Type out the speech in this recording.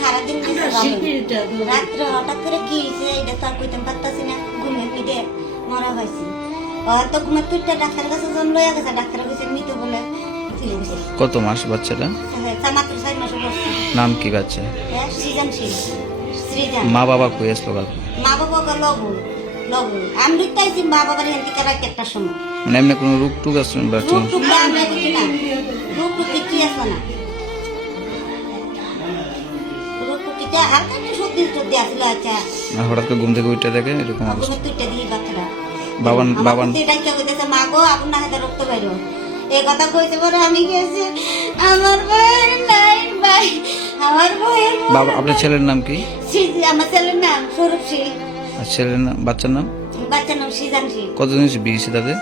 সারাদিন গেছে ভালোই। রাত্রে হঠাৎ করে কি হয়েছে এটা তো আর কইতে পারতাছি না। ঘুমে ফিরে মরা হয়েছে। আর তো ঘুমে ফিরতে ডাক্তার কাছে জন লইয়া গেছে ডাক্তার কাছে মৃত বলে কত মাস বাচ্চাটা? হ্যাঁ, মাত্র ছয় মাস বয়স। নাম কি বাচ্চা? মা বাবা কই আসলো কাল? মা বাবা গো লবু লবু আমি দেখতেছি মা বাবার হেন থেকে রাত একটা সময়। মানে এমনি কোনো রোগ টুক আছে বা রূপ টুক আমরা না। টুক কি আছে না? হালকা একটু আসলে আচ্ছা হঠাৎ করে ঘুম থেকে উঠে দেখে এরকম অবস্থা। আগুনে তুইটা দিই বাচ্চারা বাবান আমার বাবান কুত্তি ডাক্তার কইতেছে মা গো আগুন না হাতে রক্ত বাইর এই কথা কইতে পরে আমি গেছি আমার ভাইয়ের নাই ভাই আমার ভাইয়ের বাবা আপনার ছেলের নাম কি? আমার ছেলের নাম স্বরূপ আর ছেলের নাম বাচ্চার নাম? বাচ্চার নাম সিজান কতদিন বিয়েছে তাদের?